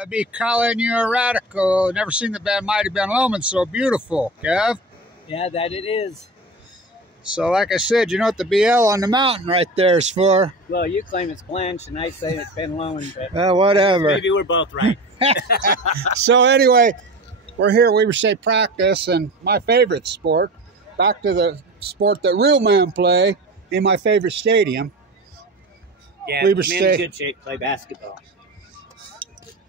I'd be calling you a radical. Never seen the band Mighty Ben Loman so beautiful, Kev. Yeah, that it is. So, like I said, you know what the BL on the mountain right there is for? Well, you claim it's Blanch, and I say it's Ben Loman, but whatever. maybe we're both right. So, anyway, we're here at Weber State practice, and my favorite sport, back to the sport that real men play in my favorite stadium. Yeah, Weber men in State. good shape play basketball.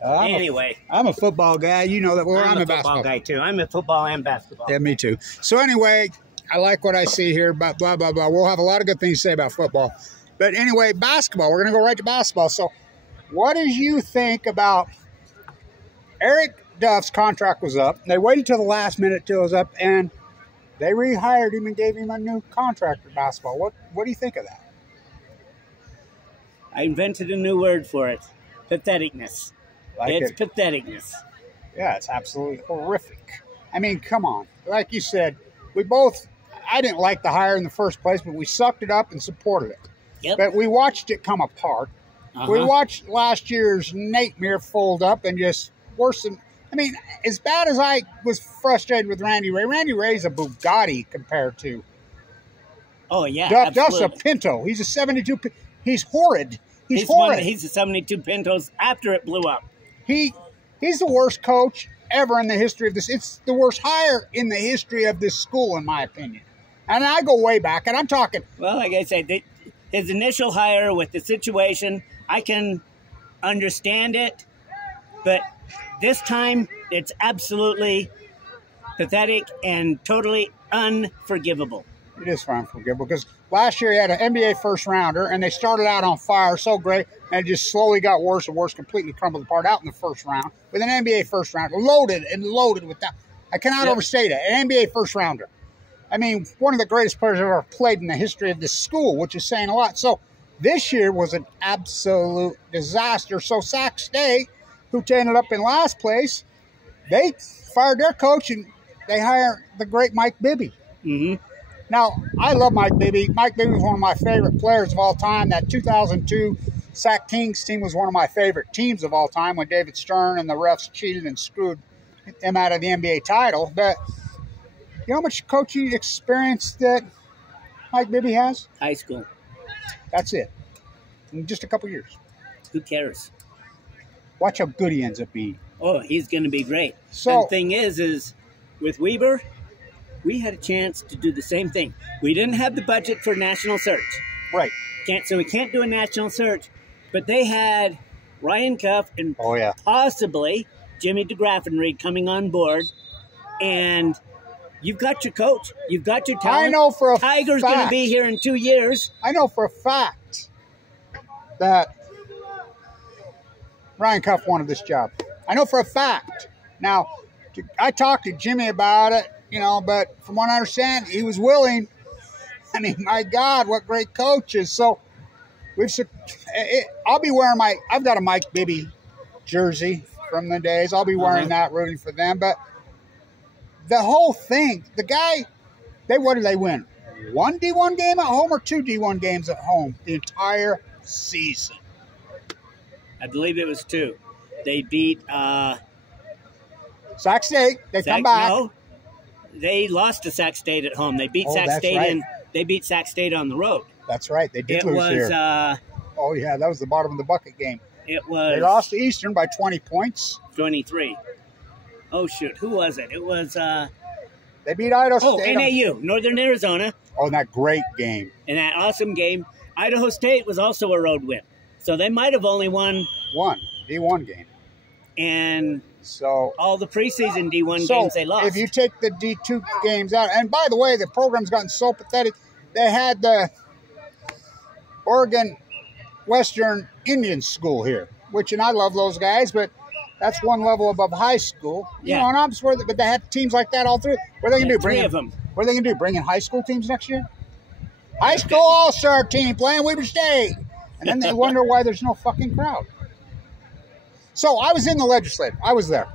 I'm a football guy. You know that. Well, I'm a football guy, too. I'm a football and basketball. Yeah, me too. So anyway, I like what I see here, but blah, blah, blah. We'll have a lot of good things to say about football. But anyway, basketball. We're going to go right to basketball. So what did you think about Eric Duff's contract was up? They waited till the last minute till it was up, and they rehired him and gave him a new contract for basketball. What do you think of that? I invented a new word for it. Patheticness. It's patheticness. Yeah, it's absolutely horrific. I mean, come on. Like you said, I didn't like the hire in the first place, but we sucked it up and supported it. Yep. But we watched it come apart. We watched last year's Nightmare fold up and just worse than, I mean, as bad as I was frustrated with Randy Ray, Randy Ray's a Bugatti compared to. Oh, yeah, Duff's a Pinto. He's a 72. He's horrid. He's horrid. He's a 72 Pintos after it blew up. He's the worst coach ever in the history of this. It's the worst hire in the history of this school, in my opinion. And I go way back, and I'm talking. Well, like I said, his initial hire with the situation, I can understand it, but this time it's absolutely pathetic and totally unforgivable. It is unforgivable because last year he had an NBA first rounder, and they started out on fire so great, and it just slowly got worse and worse, completely crumbled apart out in the first round with an NBA first rounder, loaded with that. I cannot overstate it. An NBA first rounder. I mean, one of the greatest players I've ever played in the history of this school, which is saying a lot. So this year was an absolute disaster. So Sac State, who ended up in last place, they fired their coach and they hired the great Mike Bibby. Mm-hmm. Now, I love Mike Bibby. Mike Bibby was one of my favorite players of all time. That 2002 Sac Kings team was one of my favorite teams of all time when David Stern and the refs cheated and screwed him out of the NBA title. But you know how much coaching experience that Mike Bibby has? High school. That's it. In just a couple years. Who cares? Watch how good he ends up being. Oh, he's going to be great. So, and the thing is with Weber, we had a chance to do the same thing. We didn't have the budget for national search. Right. So we can't do a national search. But they had Ryan Cuff and possibly Jimmy DeGraffenreid coming on board. And you've got your coach. You've got your talent. I know for a fact. Tiger's going to be here in 2 years. I know for a fact that Ryan Cuff wanted this job. I know for a fact. Now, I talked to Jimmy about it. You know, but from what I understand, he was willing. I mean, my God, what great coaches. So, I'll be wearing I've got a Mike Bibby jersey from the days. I'll be wearing that, rooting for them. But the whole thing, the guy, what did they win? One D1 game at home or two D1 games at home the entire season? I believe it was two. They beat Sac State. They come back. No. They lost to Sac State at home. They beat Sac State they beat Sac State on the road. That's right. They did lose here. Oh yeah, that was the bottom of the bucket game. It was. They lost to Eastern by 20 points. 23. Oh shoot, who was it? It was. They beat Idaho State. Oh, NAU, Northern Arizona. Oh, that great game. In that awesome game, Idaho State was also a road win, so they might have only won one D1 game. And so all the preseason D1 games they lost. If you take the D2 games out, and by the way, the program's gotten so pathetic. They had the Oregon Western Indian School here, and I love those guys, but that's one level above high school. You know, and I'm sure that, but they had teams like that all through. What are they going to do? Three of them. What are they going to do? Bring in high school teams next year? High school all-star team playing Weber State. And then they wonder why there's no fucking crowd. So I was in the legislature. I was there.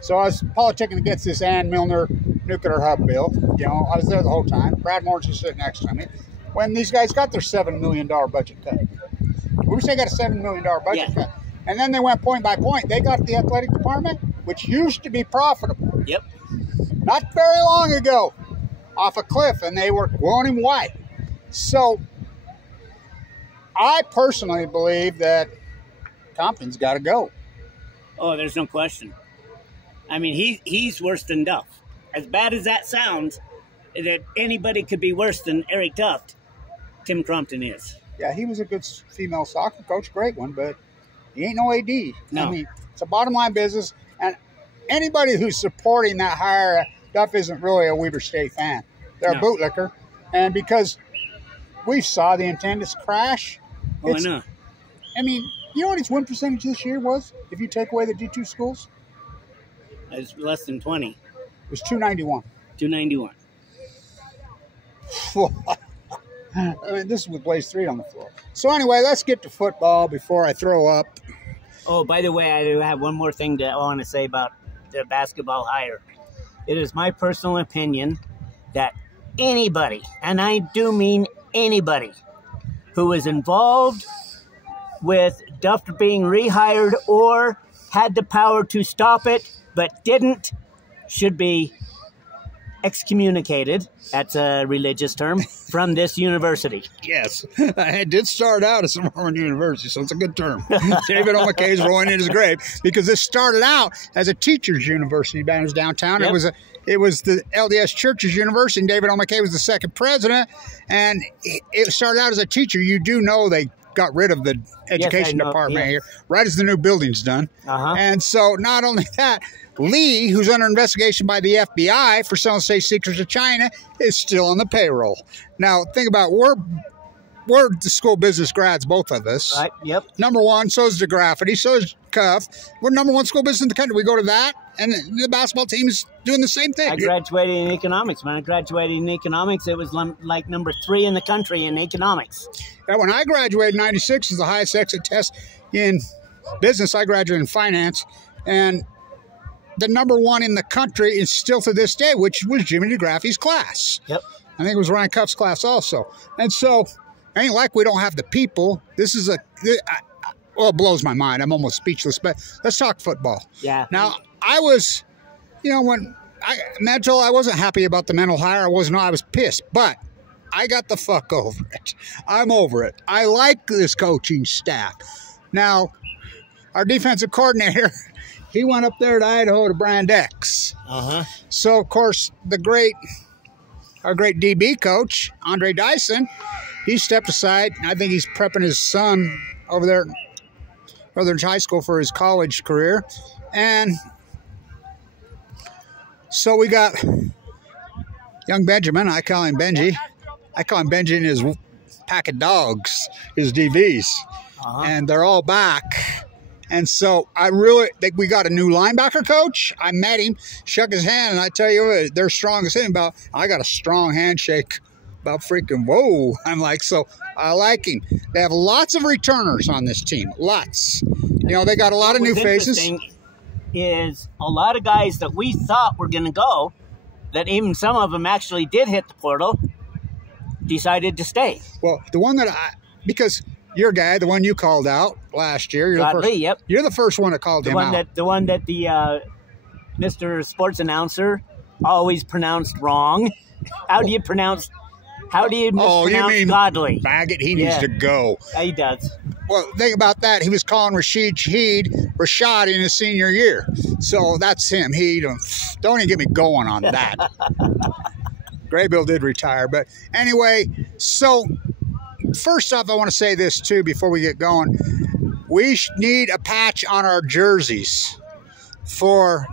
So I was politicking against this Ann Milner nuclear hub bill. You know, I was there the whole time. Brad Moore's just sitting next to me. When these guys got their $7 million budget cut. Weber State got a $7 million budget cut. And then they went point by point. They got the athletic department, which used to be profitable. Yep. Not very long ago, off a cliff, and they were going him white. So I personally believe that Compton's got to go. Oh, there's no question. I mean, he's worse than Duff. As bad as that sounds, that anybody could be worse than Eric Duff, Tim Crompton is. Yeah, he was a good female soccer coach, great one, but he ain't no AD. No. I mean, it's a bottom line business, and anybody who's supporting that hire, Duff isn't really a Weber State fan. They're a bootlicker, and because we saw the attendance crash. Oh, I know. I mean, you know what his win percentage this year was, if you take away the D2 schools? It's less than 20. It was 291. 291. I mean, this is with Blaze 3 on the floor. So anyway, let's get to football before I throw up. Oh, by the way, I do have one more thing I want to say about the basketball hire. It is my personal opinion that anybody, and I do mean anybody, who is involved with Duff being rehired or had the power to stop it but didn't, should be excommunicated, that's a religious term, from this university. Yes, I did start out as a Mormon university, so it's a good term. David O. McKay's rolling in his grave, because this started out as a teachers' university downtown. Yep. It was the LDS Churches University, and David O. McKay was the second president, and it started out as a teacher. You do know they got rid of the education department here, right as the new building's done. And so not only that, Lee, who's under investigation by the FBI for selling state secrets to China, is still on the payroll. Now, think about we're the school business grads, both of us. Right, yep. Number one, so is DeGrafferty, so is Cuff. We're number one school business in the country. We go to that, and the basketball team is doing the same thing. I graduated in economics. When I graduated in economics, it was like number 3 in the country in economics. Yeah, when I graduated in 96, is the highest exit test in business. I graduated in finance, and the number 1 in the country is still to this day, which was Jimmy DeGraffe's class. Yep. I think it was Ryan Cuff's class also. And so, ain't like we don't have the people. This is well, it blows my mind. I'm almost speechless. But let's talk football. Yeah. Now, I was, when I wasn't happy about the mental hire. I was pissed. But I got the fuck over it. I'm over it. I like this coaching staff. Now, our defensive coordinator, he went up there to Idaho to Brand X. So, of course, our great DB coach, Andre Dyson, he stepped aside. I think he's prepping his son over there at Northern High School for his college career. And so we got young Benjamin. I call him Benji. I call him Benji and his pack of dogs, his DVs. And they're all back. And so I really think we got a new linebacker coach. I met him, shook his hand, and I tell you what, they're strong as him. I got a strong handshake about freaking whoa. I'm like, so I like him. They have lots of returners on this team. Lots. They got a lot of new faces. Is a lot of guys that we thought were going to go, that even some of them actually did hit the portal, decided to stay. Well, the one that because your guy, the one you called out last year, you're the first one that called him out. The one that the Mr. Sports Announcer always pronounced wrong. How do you mispronounce Godly? Baggett, he needs to go. He does. Well, think about that. He was calling Rashid Shaheed Rashad in his senior year. So that's him. Don't even get me going on that. Graybill did retire. But anyway, so first off, I want to say this too before we get going. We need a patch on our jerseys for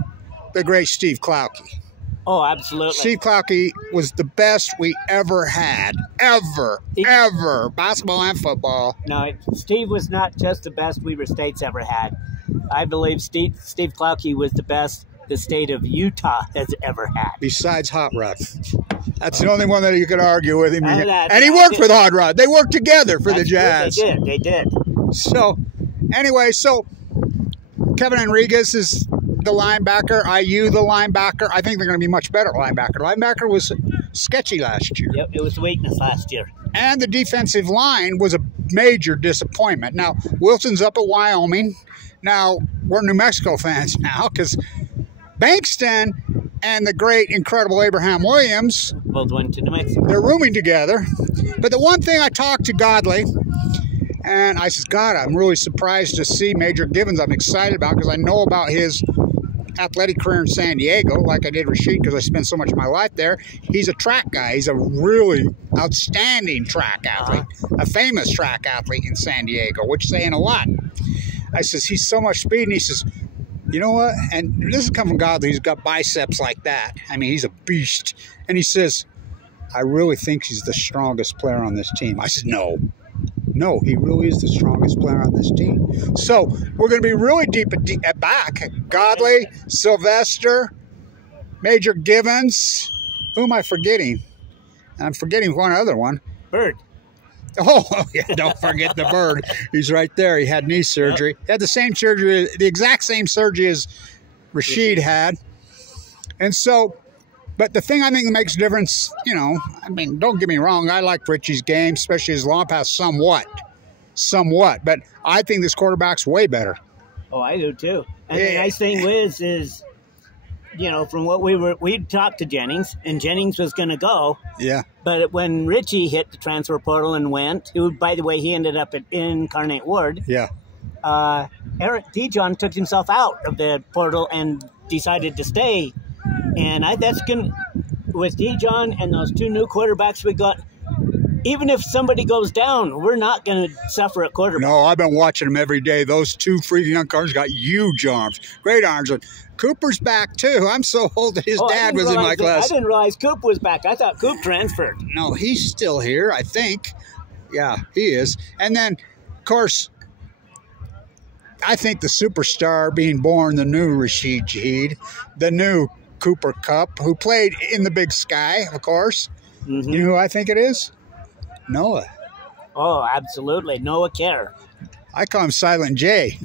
the great Steve Klauke. Oh, absolutely. Steve Klauke was the best we ever had. Ever. Basketball and football. No, Steve was not just the best Weber State's ever had. I believe Steve Klauke was the best the state of Utah has ever had. Besides Hot Rod. That's the only one that you could argue with him. And he worked with Hot Rod. They worked together for the Jazz. They did. So, anyway, Kevin Enriquez is the linebacker. IU the linebacker. I think they're going to be much better linebacker. Linebacker was sketchy last year. Yep, it was a weakness last year. And the defensive line was a major disappointment. Now, Wilson's up at Wyoming. Now, we're New Mexico fans now because Bankston and the great, incredible Abraham Williams both went to New Mexico. They're rooming together. But the one thing I talked to Godley, and I says, God, I'm really surprised to see Major Givens. I'm excited about because I know about his athletic career in San Diego, like I did Rashid because I spent so much of my life there. He's a track guy. He's a really outstanding track athlete, a famous track athlete in San Diego, which is saying a lot. I says, he's so much speed, and he says, you know what? And this is coming from Godley. He's got biceps like that. I mean, he's a beast. And he says, I really think he's the strongest player on this team. I said, no, he really is the strongest player on this team. So we're going to be really deep at back. Godley, Sylvester, Major Givens. Who am I forgetting? I'm forgetting one other one. Bird. Oh, yeah, don't forget the Bird. He's right there. He had knee surgery. He had the same surgery, the exact same surgery as Rashid had. And so, but the thing I think that makes a difference, you know, I mean, don't get me wrong. I like Richie's game, especially his long pass somewhat. But I think this quarterback's way better. Oh, I do too. And the nice thing is, you know, from what we'd talked to Jennings, and Jennings was going to go. Yeah. But when Richie hit the transfer portal and went, who, by the way, he ended up at Incarnate Ward. Yeah. Eric Dijon took himself out of the portal and decided to stay. And that's going with Dijon and those two new quarterbacks we got. Even if somebody goes down, we're not going to suffer at quarterback. No, I've been watching them every day. Those two freaking young cars got huge arms, great arms. And Cooper's back too. I'm so old that his dad was in my class. I didn't realize Coop was back. I thought Coop transferred. No, he's still here, I think. Yeah, he is. And then, of course, I think the superstar being born, the new Rashid Shaheed, the new Cooper Kupp, who played in the Big Sky, of course. Mm-hmm. You know who I think it is? Noah. Oh, absolutely. Noah Kerr. I call him Silent J.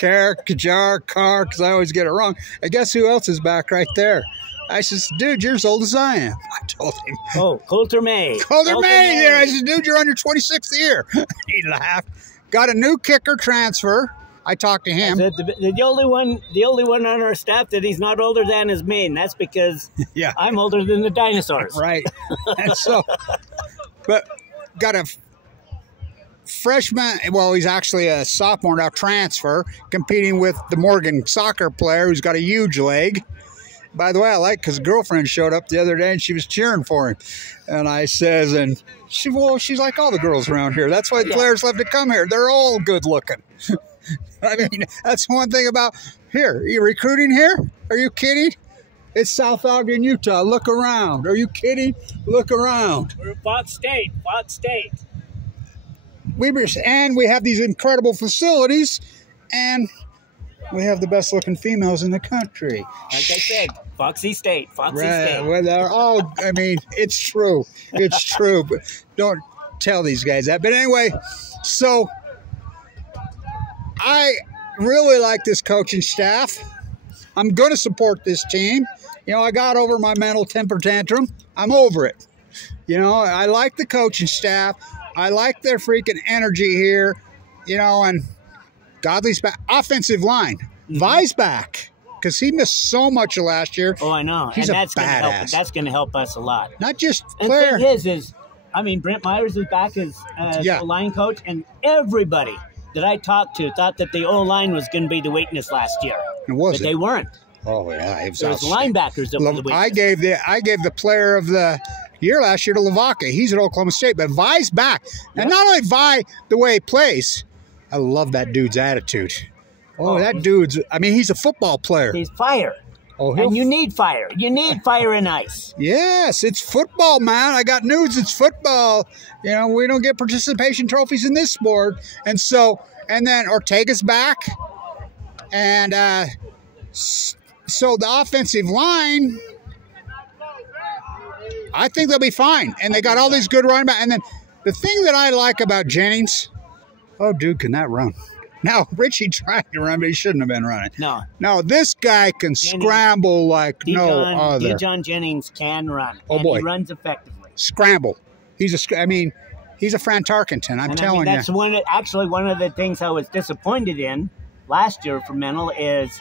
Kerr, Kajar, Carr, because I always get it wrong. And guess who else is back right there? I said, dude, you're as old as I am. I told him. Oh, Coulter May. Coulter May. Yeah. I said, dude, you're on your 26th year. He laughed. Got a new kicker transfer. I talked to him. The only one on our staff that he's not older than is me, and that's because I'm older than the dinosaurs. Right. And so, but got a freshman, well, he's actually a sophomore now, transfer, competing with the Morgan soccer player who's got a huge leg. By the way, I like because girlfriend showed up the other day and she was cheering for him. And I says, and she's like all the girls around here. That's why the players love to come here. They're all good looking. I mean, that's one thing about here. Are you recruiting here? Are you kidding? It's South Ogden, Utah. Look around. Are you kidding? Look around. We're Fox State. And we have these incredible facilities, and we have the best looking females in the country. Like I said, Foxy State. Well, they're all, I mean, it's true. It's true. But don't tell these guys that. But anyway, so I really like this coaching staff. I'm going to support this team. You know, I got over my mental temper tantrum. I'm over it. You know, I like the coaching staff. I like their freaking energy here. You know, and Godley's back. Offensive line. Vi's back because he missed so much of last year. Oh, I know. He's and a badass. That's going to help us a lot. Not just player. And the thing is, I mean, Brent Myers is back as O-line coach, and everybody that I talked to thought that the O-line was going to be the weakness last year. And was but they weren't. Oh, yeah. It was linebackers that were the weakness. I gave the player of the year last year to Lavaca. He's at Oklahoma State, but Vi's back. And not only Vi, the way he plays, I love that dude's attitude. Oh, that dude's, I mean, he's a football player. He's fire. Oh, and you need fire. You need fire and ice. Yes, it's football, man. I got news. It's football. You know, we don't get participation trophies in this sport. And so, and then Ortega's back. And so the offensive line, I think they'll be fine. And they got all these good running backs. And then the thing that I like about Jennings, oh, dude, can that run? Now, Richie tried to run, but he shouldn't have been running. No, this guy can scramble like no other. Dijon Jennings can run. Oh, boy. He runs effectively. Scramble. I mean, he's a Fran Tarkenton. I'm telling you. That's actually one of the things I was disappointed in last year for Mental is,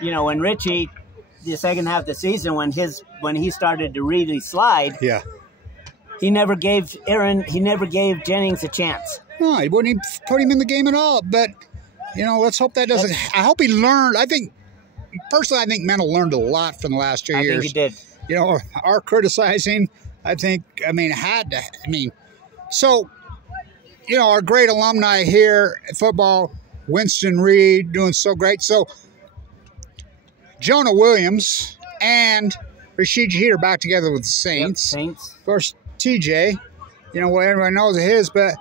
when Richie, the second half of the season, when he started to really slide, yeah, he never gave Jennings a chance. No, he wouldn't even put him in the game at all. But let's hope that doesn't. I hope he learned. Personally, I think Mental learned a lot from the last 2 years. I think he did. Our criticizing, so, our great alumni here at football, Winston Reed, doing so great. So, Jonah Williams and Rashid Shaheed are back together with the Saints. Yep, Saints. Of course, TJ, what everyone knows of his, but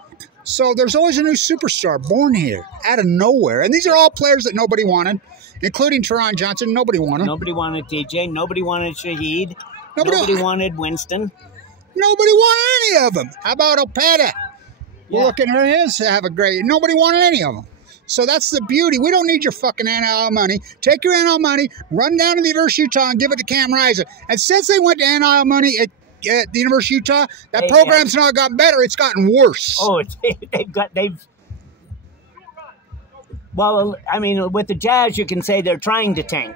so there's always a new superstar born here out of nowhere. And these are all players that nobody wanted, including Teron Johnson. Nobody wanted. Nobody wanted TJ. Nobody wanted Shaheed. Nobody wanted Winston. Nobody wanted any of them. How about Opeta? Yeah. Looking at his have a great. Nobody wanted any of them. So that's the beauty. We don't need your fucking NIL money. Take your NIL money, run down to the University of Utah and give it to Cam Rising. And since they went to NIL money at the University of Utah, that program's not gotten better. It's gotten worse. Oh, Well, with the Jazz, you can say they're trying to tank.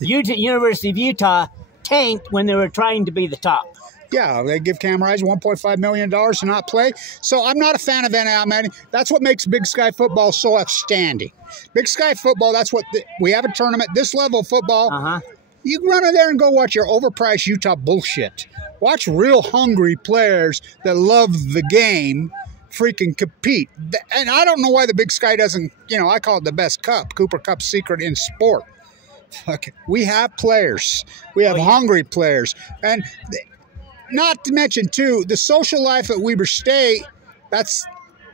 University of Utah tanked when they were trying to be the top. Yeah, they give Cam Rising $1.5 million to not play. So I'm not a fan of NIL money. That's what makes Big Sky football so outstanding. Big Sky football, that's what we have a tournament. This level of football, you can run in there and go watch your overpriced Utah bullshit. Watch real hungry players that love the game freaking compete. And I don't know why the Big Sky doesn't, I call it the best cup, Cooper Cup secret in sport. We have players. We have hungry players. And not to mention, too, the social life at Weber State, that's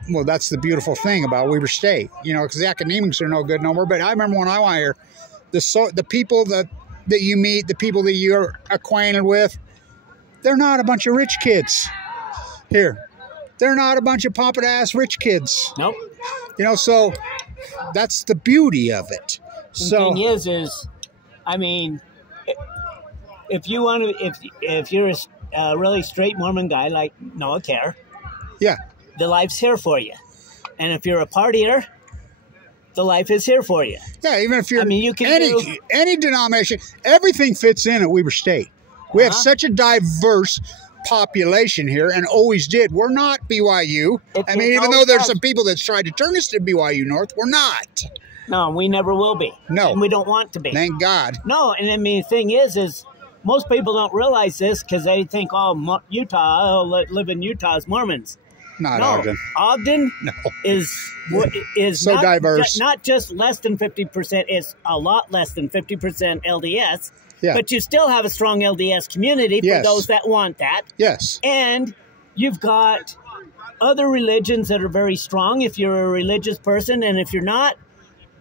the beautiful thing about Weber State, because the academics are no good no more. But I remember when I went here, the people that you meet, the people that you're acquainted with, they're not a bunch of rich kids here. They're not a bunch of pompous-ass rich kids. Nope. So that's the beauty of it. The thing is, if you want to, if you're a really straight Mormon guy like Noah Kerr, yeah, the life's here for you. And if you're a partier, the life is here for you. Yeah, even if you're you can any denomination, everything fits in at Weber State. We have such a diverse population here and always did. We're not BYU. Even though there's some people that tried to turn us to BYU North, we're not. No, we never will be. No. And we don't want to be. Thank God. No, and the thing is most people don't realize this because they think, Utah, live in Utah as Mormons. Not Ogden. Ogden is so diverse. Not just less than 50%, it's a lot less than 50% LDS. Yeah. But you still have a strong LDS community for those that want that. Yes. And you've got other religions that are very strong if you're a religious person, and if you're not,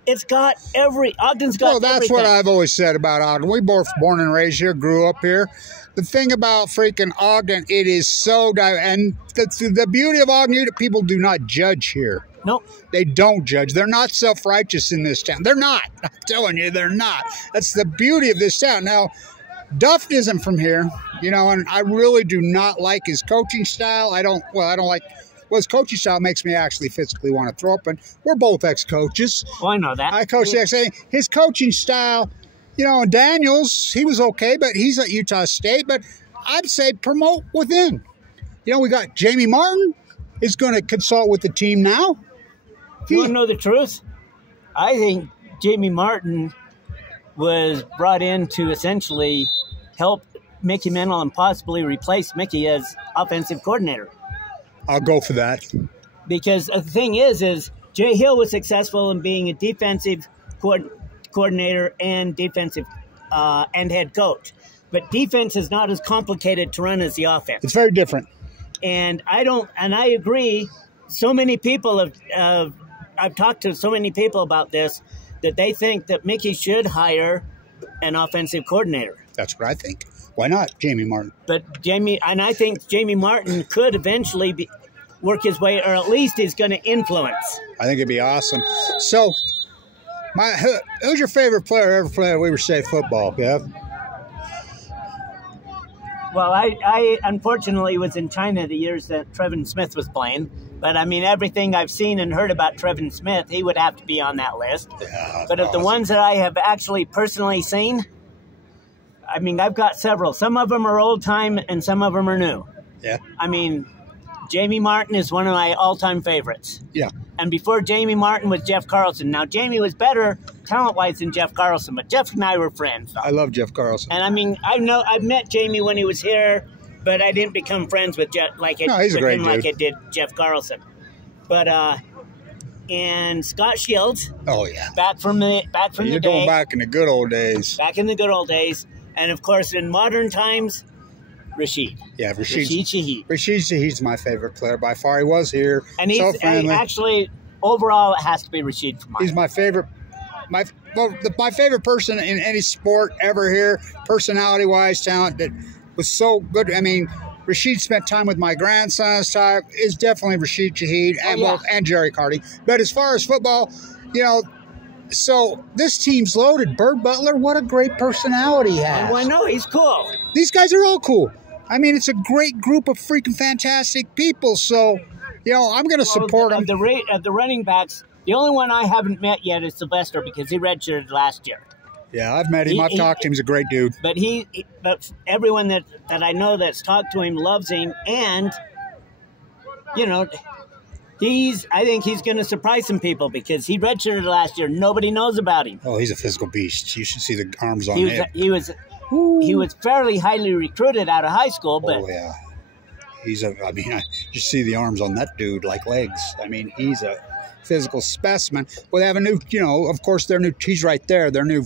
Ogden's got that's everything. What I've always said about Ogden. We both born and raised here, grew up here. The thing about freaking Ogden, it is so and the beauty of Ogden, people do not judge here. Nope. They don't judge. They're not self-righteous in this town. They're not. I'm telling you, they're not. That's the beauty of this town. Now, Duff isn't from here, and I really do not like his coaching style. I don't like. Well, his coaching style makes me actually physically want to throw up, and we're both ex-coaches. Well, I know that. I coached the ex. His coaching style, Daniels, he was okay, but he's at Utah State. But I'd say promote within. We got Jamie Martin is going to consult with the team now. You want to know the truth? I think Jamie Martin was brought in to essentially help Mickey Mental and possibly replace Mickey as offensive coordinator. I'll go for that. Because the thing is Jay Hill was successful in being a defensive coordinator and defensive and head coach. But defense is not as complicated to run as the offense. It's very different. And I agree. So many people I've talked to so many people about this that they think that Mickey should hire an offensive coordinator. That's what I think. Why not Jamie Martin? But I think Jamie Martin could eventually work his way, or at least he's going to influence. I think it'd be awesome. So, who's your favorite player ever played at Weber State football, Kev? Well, I unfortunately was in China the years that Trevin Smith was playing. But, I mean, everything I've seen and heard about Trevin Smith, he would have to be on that list. Yeah, but of the ones that I have actually personally seen, I mean, I've got several. Some of them are old time and some of them are new. Yeah. I mean, Jamie Martin is one of my all-time favorites. Yeah. And before Jamie Martin was Jeff Carlson. Now, Jamie was better talent-wise than Jeff Carlson, but Jeff and I were friends. I love Jeff Carlson. And, I mean, I've met Jamie when he was here, but I didn't become friends with Jeff he's a great dude. like I did Jeff Carlson. But and Scott Shields. Oh yeah. Back from the You're day. going back in the good old days. Back in the good old days, and of course in modern times, Rashid. Yeah, Rashid Shaheed. Rashid Shaheed's my favorite player by far. He was here. And he's so friendly. actually overall it has to be Rashid for mine. He's my favorite. My favorite person in any sport ever here, personality-wise, talent that was so good. I mean, Rashid spent time with my grandson's time. Is definitely Rashid Shaheed and Jerry Carty. But as far as football, you know, so this team's loaded. Bird Butler, what a great personality he has. Oh, I know, he's cool. These guys are all cool. I mean, it's a great group of freaking fantastic people. So, you know, I'm going to support them. Of the running backs, the only one I haven't met yet is Sylvester because he redshirted last year. Yeah, I've met him. I've talked to him. He's a great dude. But but everyone that I know that's talked to him loves him, and you know, I think he's going to surprise some people because he redshirted last year. Nobody knows about him. Oh, he's a physical beast. You should see the arms on him. He was fairly highly recruited out of high school, but oh yeah, you see the arms on that dude like legs. I mean, he's a physical specimen. Well, they have a new, you know, of course, he's right there. Their new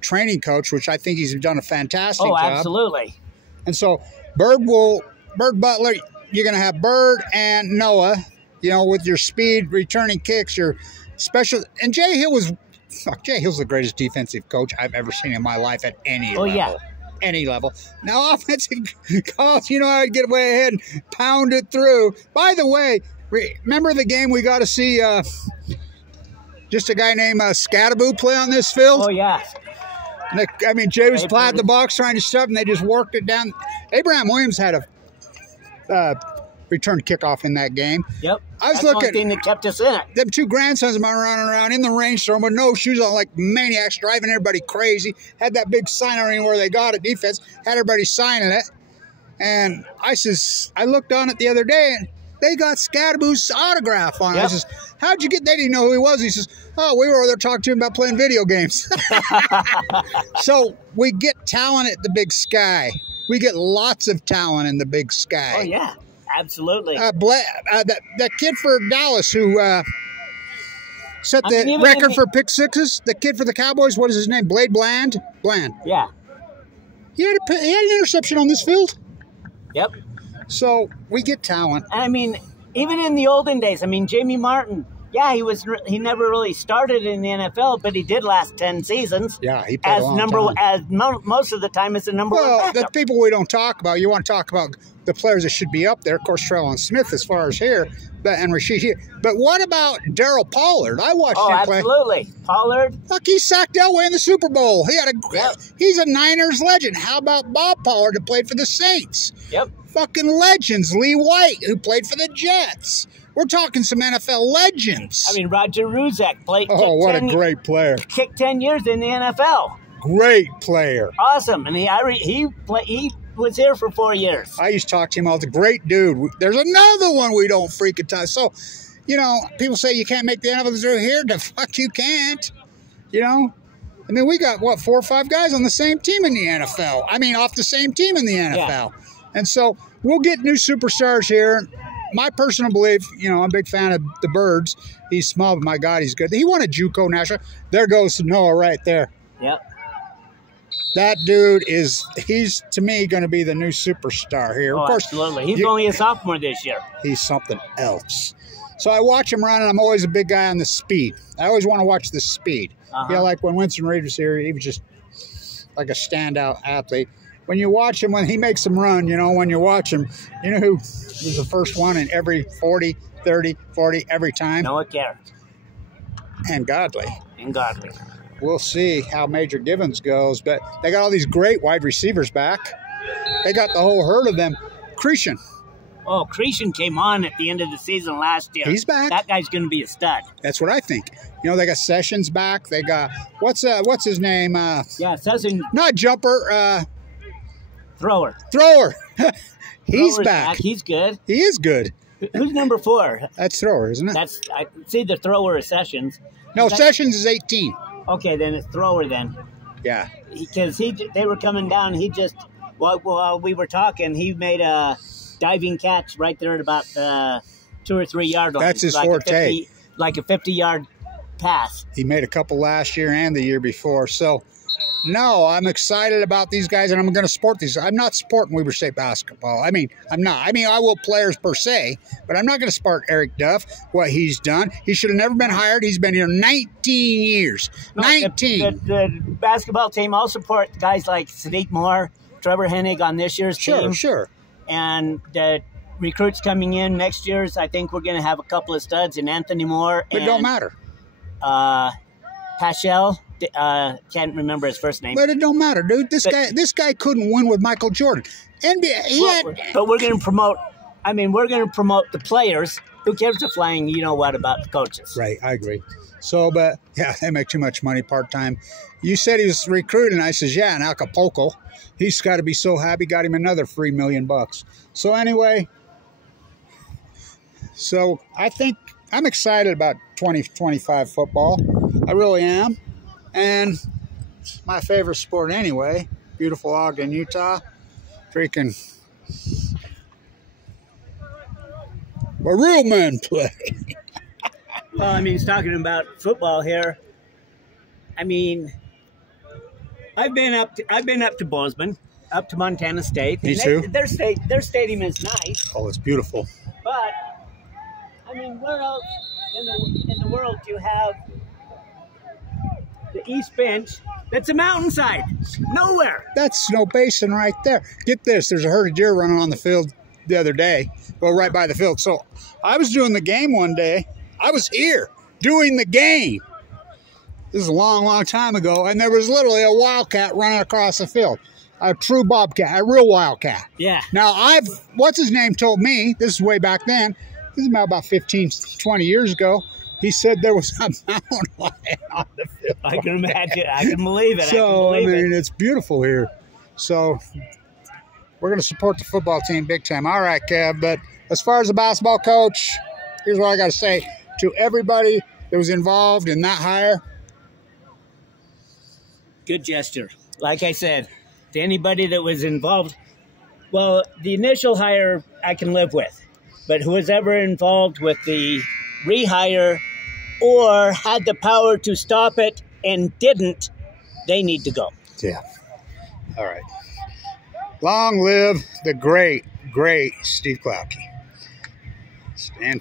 training coach, which I think he's done a fantastic job. Oh, absolutely. And so Bird Butler, you're going to have Bird and Noah, you know, with your speed, returning kicks, your special. And Jay Hill's the greatest defensive coach I've ever seen in my life at any level. Yeah. Any level. Now, offensive calls, you know, I'd get way ahead and pound it through. By the way, remember the game we got to see just a guy named Scattaboo play on this field? Oh, yeah. I mean, Jay was flat in the box trying to stuff, and they just worked it down. Abraham Williams had a return kickoff in that game. Yep. I was looking. That's the thing that kept us in it. Them two grandsons of mine running around in the rainstorm with no shoes on like maniacs, driving everybody crazy. Had that big sign on where they got it, defense. Had everybody signing it. And I looked on it the other day, and they got Scattaboo's autograph on it. Yep. I says, how'd you get? They didn't know who he was. He says, oh, we were over there talking to him about playing video games. So we get talent at the Big Sky. We get lots of talent in the Big Sky. Oh, yeah. Absolutely. That kid for Dallas who set the record for pick sixes, the kid for the Cowboys, what is his name? Bland? Yeah. He had an interception on this field. Yep. So we get talent. I mean, even in the olden days, I mean, Jamie Martin, yeah, he never really started in the NFL, but he did last 10 seasons. Yeah, he played most of the time as the number one backup. The people we don't talk about, you want to talk about the players that should be up there. Of course, Trellon Smith as far as here, and Rashid here. But what about Darryl Pollard? I watched him play. Absolutely. Pollard. Look, he sacked Elway in the Super Bowl. He's a Niners legend. How about Bob Pollard, who played for the Saints? Yep. Fucking legends. Lee White, who played for the Jets. We're talking some NFL legends. I mean, Roger Ruzek played. Oh, what a great player! Kicked 10 years in the NFL. Great player. Awesome, and he was here for 4 years. I used to talk to him all the great dude. There's another one we don't freaking touch. So, you know, people say you can't make the NFL here. The fuck you can't. You know, I mean, we got 4 or 5 guys on the same team in the NFL. I mean, off the same team in the NFL. Yeah. And so we'll get new superstars here. My personal belief, you know, I'm a big fan of the Birds. He's small, but my God, he's good. He won a JUCO national. There goes Noah right there. Yep. That dude he's to me going to be the new superstar here. Oh, of course, absolutely. He's only a sophomore this year. He's something else. So I watch him run, and I'm always a big guy on the speed. I always want to watch the speed. You know, like when Winston Reed was here, he was just like a standout athlete. When you watch him, when he makes them run, you know, when you watch him, you know who was the first one in every 40, 30, 40, every time? Noah Garrett. And Godley. We'll see how Major Givens goes, but they got all these great wide receivers back. They got the whole herd of them. Cretion. Oh, Cretion came on at the end of the season last year. He's back. That guy's going to be a stud. That's what I think. You know, they got Sessions back. They got what's his name? Yeah, Sessions. Not jumper. Thrower. He's Thrower's back. He's good. He is good. Who's number 4? That's Thrower, isn't it? That's it's either Thrower or Sessions. No, Sessions is 18. Okay, then it's Thrower then. Yeah. Because they were coming down. He just while we were talking, he made a diving catch right there at about 2 or 3 yard line. That's his forte. Like a 50-yard pass. He made a couple last year and the year before. So, no, I'm excited about these guys, and I'm going to support these. I'm not supporting Weber State basketball. I mean, I'm not. I mean, I will players per se, but I'm not going to support Eric Duff, what he's done. He should have never been hired. He's been here 19 years. No, 19. The basketball team, I'll support guys like Sadiq Moore, Trevor Hennig on this year's team. Sure. And the recruits coming in next year's, I think we're going to have a couple of studs in Anthony Moore. But it don't matter. Paschal, can't remember his first name. But it don't matter, dude. This guy couldn't win with Michael Jordan. NBA, but we're going to promote. I mean, we're going to promote the players. Who cares the flying? You know what about the coaches? Right, I agree. So, but yeah, they make too much money part time. You said he was recruiting. I says, yeah, in Acapulco. He's got to be so happy. Got him another $3 million. So anyway, so I think I'm excited about 2025 football. I really am. And it's my favorite sport anyway. Beautiful Ogden, Utah. Freaking where real men play. Well, I mean, he's talking about football here. I mean, I've been up to Bozeman, up to Montana State. Me too. Their stadium is nice. Oh, it's beautiful. But I mean, where else in the world do you have the East Bench? That's a mountainside. Nowhere. That's Snow Basin right there. Get this, there's a herd of deer running on the field the other day. Well, right by the field. So I was doing the game one day. I was here doing the game. This is a long, long time ago. And there was literally a wildcat running across the field. A true bobcat, a real wildcat. Yeah. Now, what's his name told me, this is way back then, this is about 15, 20 years ago, he said there was a mountain lion on the field. I can imagine. I can believe it. So, I mean, it's beautiful here. So, we're going to support the football team big time. All right, Kev, but as far as the basketball coach, here's what I got to say. To everybody that was involved in that hire. Good gesture. Like I said, to anybody that was involved, well, the initial hire I can live with. But who was ever involved with the rehire or had the power to stop it and didn't, they need to go. Yeah. All right. Long live the great, great Steve Klauke. Stand